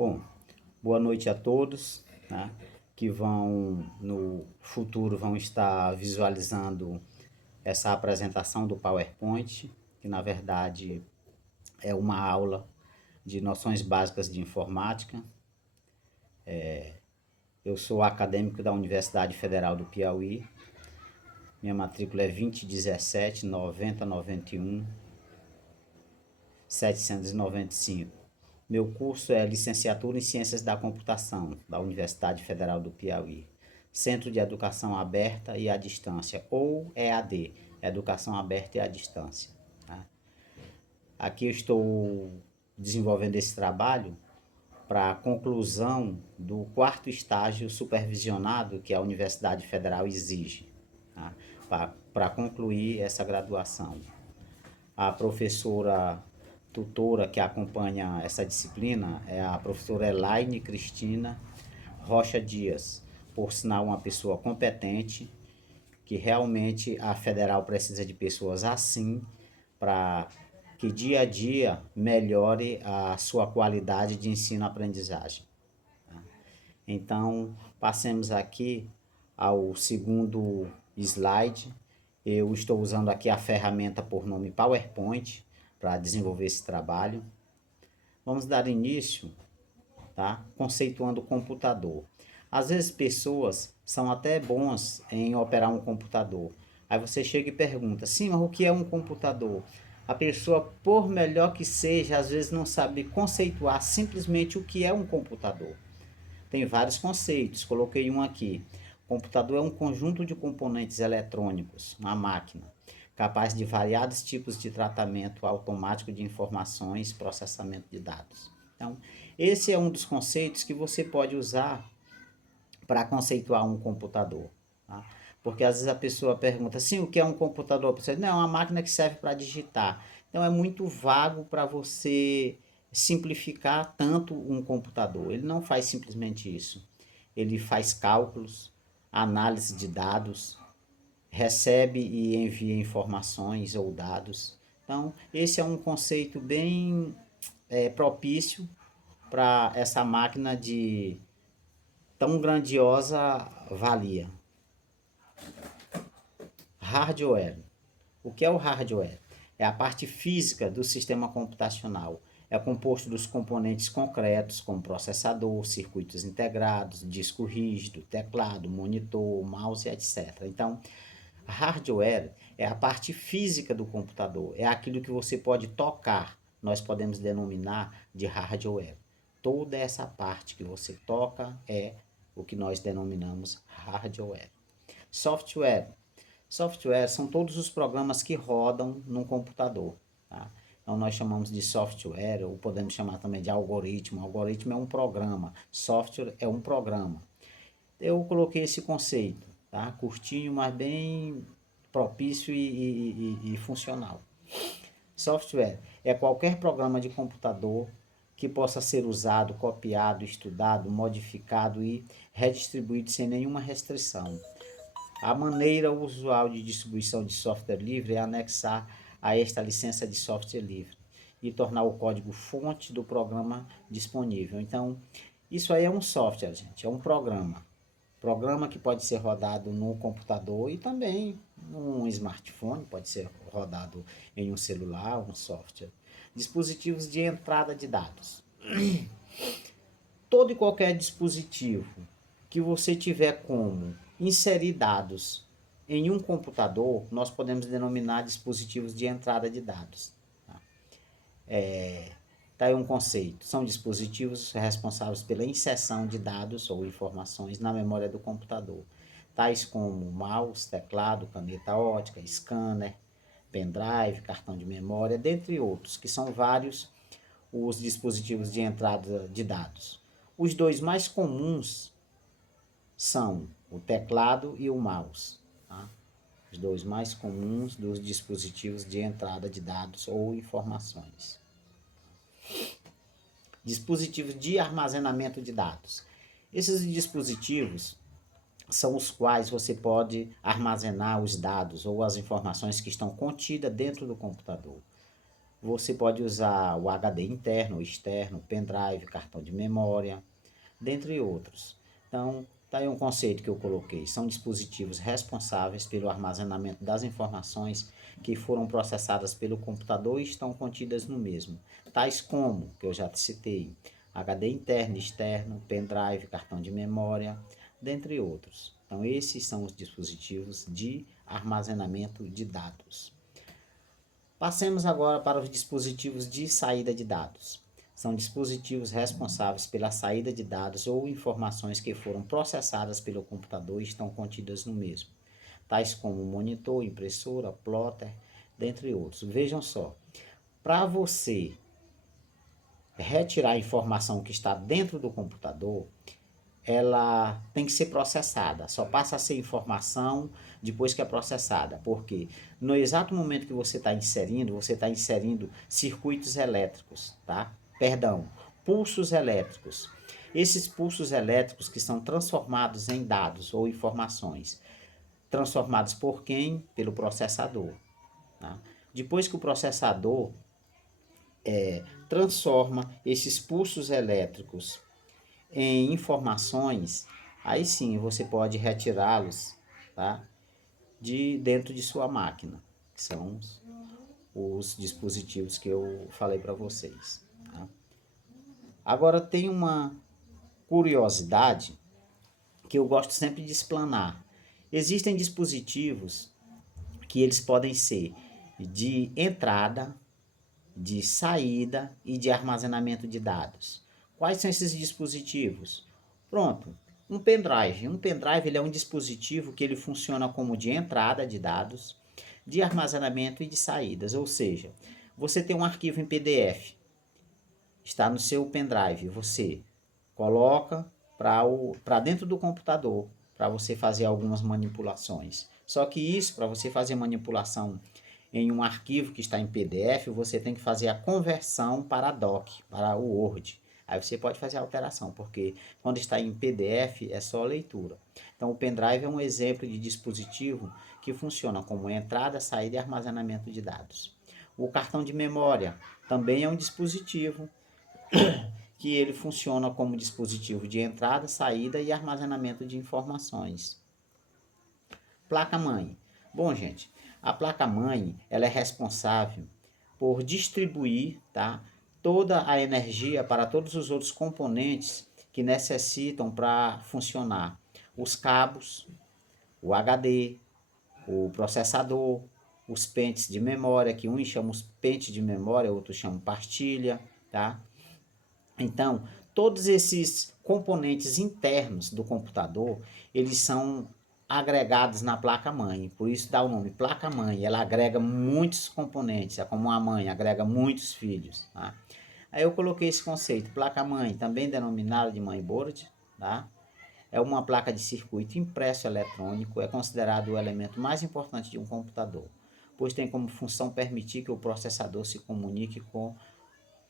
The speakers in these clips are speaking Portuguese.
Bom, boa noite a todos, né, que no futuro vão estar visualizando essa apresentação do PowerPoint, que na verdade é uma aula de noções básicas de informática. Eu sou acadêmico da Universidade Federal do Piauí. Minha matrícula é 2017 9091 795. Meu curso é Licenciatura em Ciências da Computação, da Universidade Federal do Piauí. Centro de Educação Aberta e à Distância, ou EAD, Educação Aberta e à Distância. Tá? Aqui eu estou desenvolvendo esse trabalho para a conclusão do quarto estágio supervisionado que a Universidade Federal exige, tá? Para concluir essa graduação. A professora tutora que acompanha essa disciplina é a professora Elaine Cristina Rocha Dias, por sinal uma pessoa competente, que realmente a federal precisa de pessoas assim para que dia a dia melhore a sua qualidade de ensino-aprendizagem. Então, passemos aqui ao segundo slide. Eu estou usando aqui a ferramenta por nome PowerPoint para desenvolver esse trabalho. Vamos dar início, tá? Conceituando o computador. Às vezes pessoas são até bons em operar um computador. Aí você chega e pergunta, sim, mas o que é um computador? A pessoa, por melhor que seja, às vezes não sabe conceituar simplesmente o que é um computador. Tem vários conceitos, coloquei um aqui. O computador é um conjunto de componentes eletrônicos, uma máquina, capaz de variados tipos de tratamento automático de informações, processamento de dados. Então, esse é um dos conceitos que você pode usar para conceituar um computador. Tá? Porque às vezes a pessoa pergunta, sim, o que é um computador? Você diz, não, é uma máquina que serve para digitar. Então é muito vago para você simplificar tanto um computador. Ele não faz simplesmente isso. Ele faz cálculos, análise de dados, recebe e envia informações ou dados. Então, esse é um conceito bem propício para essa máquina de tão grandiosa valia. Hardware. O que é o hardware? É a parte física do sistema computacional. É composto dos componentes concretos, como processador, circuitos integrados, disco rígido, teclado, monitor, mouse, etc. Então, hardware é a parte física do computador, é aquilo que você pode tocar. Nós podemos denominar de hardware. Toda essa parte que você toca é o que nós denominamos hardware. Software. Software são todos os programas que rodam num computador. Tá? Então nós chamamos de software, ou podemos chamar também de algoritmo. Algoritmo é um programa, software é um programa. Eu coloquei esse conceito, tá? Curtinho, mas bem propício e funcional. Software é qualquer programa de computador que possa ser usado, copiado, estudado, modificado e redistribuído sem nenhuma restrição. A maneira usual de distribuição de software livre é anexar a esta licença de software livre e tornar o código fonte do programa disponível. Então, isso aí é um software, gente, é um programa. Programa que pode ser rodado no computador e também num smartphone, pode ser rodado em um celular, um software. Dispositivos de entrada de dados. Todo e qualquer dispositivo que você tiver como inserir dados em um computador, nós podemos denominar dispositivos de entrada de dados. Tá aí um conceito. São dispositivos responsáveis pela inserção de dados ou informações na memória do computador, tais como mouse, teclado, caneta ótica, scanner, pendrive, cartão de memória, dentre outros, que são vários os dispositivos de entrada de dados. Os dois mais comuns são o teclado e o mouse. Tá? Os dois mais comuns dos dispositivos de entrada de dados ou informações. Dispositivos de armazenamento de dados. Esses dispositivos são os quais você pode armazenar os dados ou as informações que estão contidas dentro do computador. Você pode usar o HD interno, o externo, pendrive, cartão de memória, dentre outros. Então, tá aí um conceito que eu coloquei. São dispositivos responsáveis pelo armazenamento das informações que foram processadas pelo computador e estão contidas no mesmo, tais como, que eu já te citei, HD interno, externo, pendrive, cartão de memória, dentre outros. Então, esses são os dispositivos de armazenamento de dados. Passemos agora para os dispositivos de saída de dados. São dispositivos responsáveis pela saída de dados ou informações que foram processadas pelo computador e estão contidas no mesmo, tais como monitor, impressora, plotter, dentre outros. Vejam só, para você retirar a informação que está dentro do computador, ela tem que ser processada. Só passa a ser informação depois que é processada. Porque no exato momento que você está inserindo circuitos elétricos, tá? Perdão, pulsos elétricos. Esses pulsos elétricos que são transformados em dados ou informações. Transformados por quem? Pelo processador. Tá? Depois que o processador transforma esses pulsos elétricos em informações, aí sim você pode retirá-los, tá? De dentro de sua máquina, que são os dispositivos que eu falei para vocês. Tá? Agora tem uma curiosidade que eu gosto sempre de explanar. Existem dispositivos que eles podem ser de entrada, de saída e de armazenamento de dados. Quais são esses dispositivos? Pronto, um pendrive. Um pendrive ele é um dispositivo que ele funciona como de entrada de dados, de armazenamento e de saídas. Ou seja, você tem um arquivo em PDF, está no seu pendrive, você coloca para dentro do computador para você fazer algumas manipulações. Só que isso, para você fazer manipulação em um arquivo que está em PDF, você tem que fazer a conversão para doc, para o Word. Aí você pode fazer a alteração, porque quando está em PDF é só leitura. Então o pendrive é um exemplo de dispositivo que funciona como entrada, saída e armazenamento de dados. O cartão de memória também é um dispositivo que ele funciona como dispositivo de entrada, saída e armazenamento de informações. Placa-mãe. Bom, gente, a placa-mãe ela é responsável por distribuir, tá, toda a energia para todos os outros componentes que necessitam para funcionar. Os cabos, o HD, o processador, os pentes de memória, que uns chamam os pentes de memória, outros chamam pastilha, tá? Então, todos esses componentes internos do computador, eles são agregados na placa-mãe, por isso dá o nome placa-mãe, ela agrega muitos componentes, é como uma mãe, agrega muitos filhos, tá? Aí eu coloquei esse conceito, placa-mãe, também denominada de mãe-board, tá? É uma placa de circuito impresso eletrônico, é considerado o elemento mais importante de um computador, pois tem como função permitir que o processador se comunique com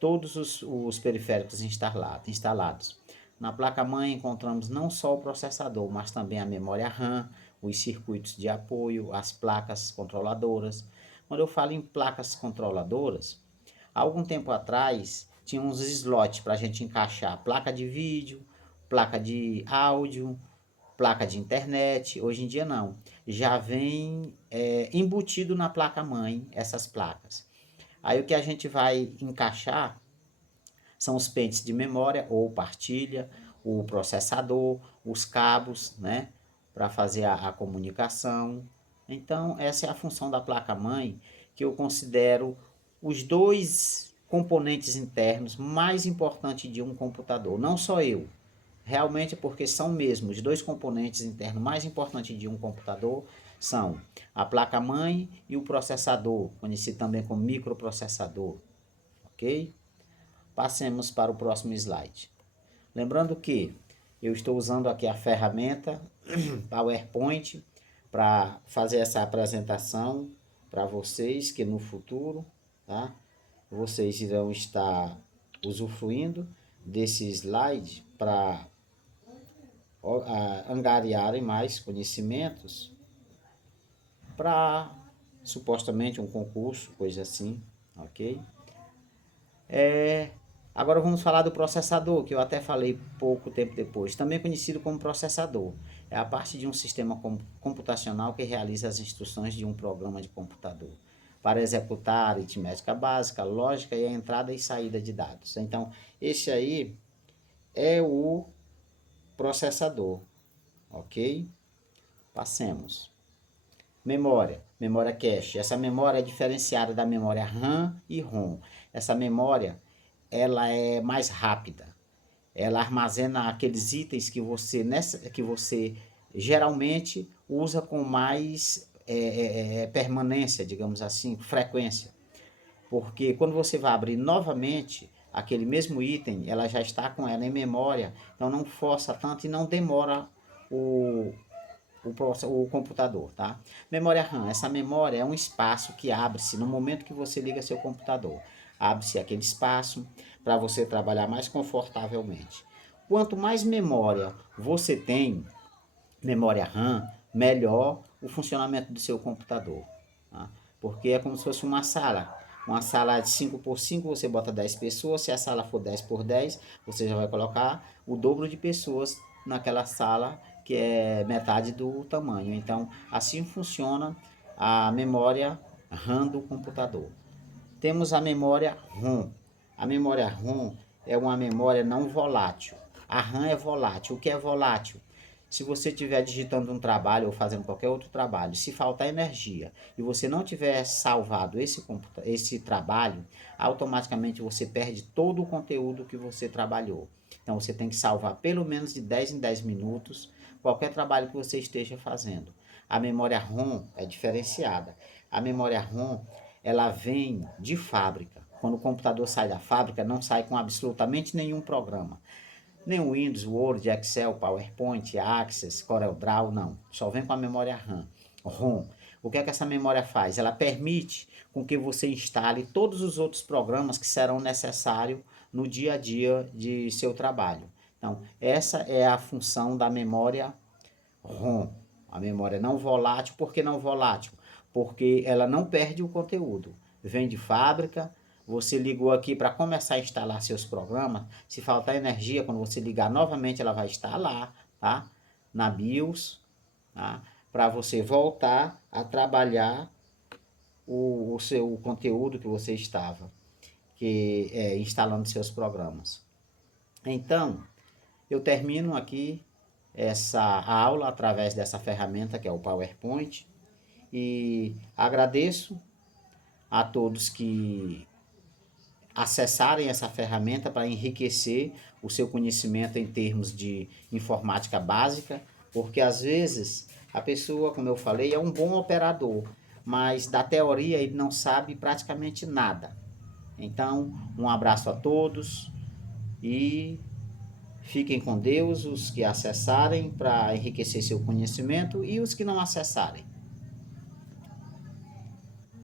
todos os periféricos instalados. Na placa-mãe encontramos não só o processador, mas também a memória RAM, os circuitos de apoio, as placas controladoras. Quando eu falo em placas controladoras, há algum tempo atrás tinha uns slots para a gente encaixar placa de vídeo, placa de áudio, placa de internet. Hoje em dia não, já vem embutido na placa-mãe essas placas. Aí o que a gente vai encaixar são os pentes de memória ou partilha, o processador, os cabos, né, para fazer a comunicação. Então, essa é a função da placa-mãe que eu considero os dois componentes internos mais importantes de um computador. Não só eu, realmente é porque são mesmo os dois componentes internos mais importantes de um computador são a placa-mãe e o processador, conhecido também como microprocessador, ok? Passemos para o próximo slide. Lembrando que eu estou usando aqui a ferramenta PowerPoint para fazer essa apresentação para vocês, que no futuro, tá? Vocês irão estar usufruindo desse slide para angariarem mais conhecimentos para supostamente um concurso, coisa assim, ok? É, agora vamos falar do processador, que eu até falei pouco tempo depois, também conhecido como processador. É a parte de um sistema computacional que realiza as instruções de um programa de computador para executar aritmética básica, lógica e a entrada e saída de dados. Então, esse aí é o processador, ok? Passemos. Memória, memória cache. Essa memória é diferenciada da memória RAM e ROM. Essa memória, ela é mais rápida. Ela armazena aqueles itens que você geralmente usa com mais permanência, digamos assim, frequência. Porque quando você vai abrir novamente aquele mesmo item, ela já está com ela em memória, então não força tanto e não demora o, o computador, tá? Memória RAM, essa memória é um espaço que abre-se no momento que você liga seu computador. Abre-se aquele espaço para você trabalhar mais confortavelmente. Quanto mais memória você tem, memória RAM, melhor o funcionamento do seu computador, tá? Porque é como se fosse uma sala. Uma sala de 5 por 5 você bota 10 pessoas. Se a sala for 10 por 10, você já vai colocar o dobro de pessoas naquela sala, que é metade do tamanho. Então, assim funciona a memória RAM do computador. Temos a memória ROM. A memória ROM é uma memória não volátil. A RAM é volátil. O que é volátil? Se você estiver digitando um trabalho ou fazendo qualquer outro trabalho, se faltar energia e você não tiver salvado esse trabalho, automaticamente você perde todo o conteúdo que você trabalhou. Então você tem que salvar pelo menos de 10 em 10 minutos qualquer trabalho que você esteja fazendo. A memória ROM é diferenciada. A memória ROM, ela vem de fábrica. Quando o computador sai da fábrica, não sai com absolutamente nenhum programa. Nem o Windows, Word, Excel, PowerPoint, Access, CorelDRAW, não. Só vem com a memória RAM, ROM. O que é que essa memória faz? Ela permite com que você instale todos os outros programas que serão necessários no dia a dia de seu trabalho. Então, essa é a função da memória ROM. A memória não volátil. Por que não volátil? Porque ela não perde o conteúdo. Vem de fábrica, você ligou aqui para começar a instalar seus programas. Se faltar energia, quando você ligar novamente, ela vai estar lá, tá? Na BIOS, tá? Para você voltar a trabalhar o seu conteúdo que você estava instalando seus programas. Então, eu termino aqui essa aula através dessa ferramenta que é o PowerPoint e agradeço a todos que acessarem essa ferramenta para enriquecer o seu conhecimento em termos de informática básica, porque às vezes a pessoa, como eu falei, é um bom operador, mas da teoria ele não sabe praticamente nada. Então, um abraço a todos e fiquem com Deus, os que acessarem para enriquecer seu conhecimento e os que não acessarem.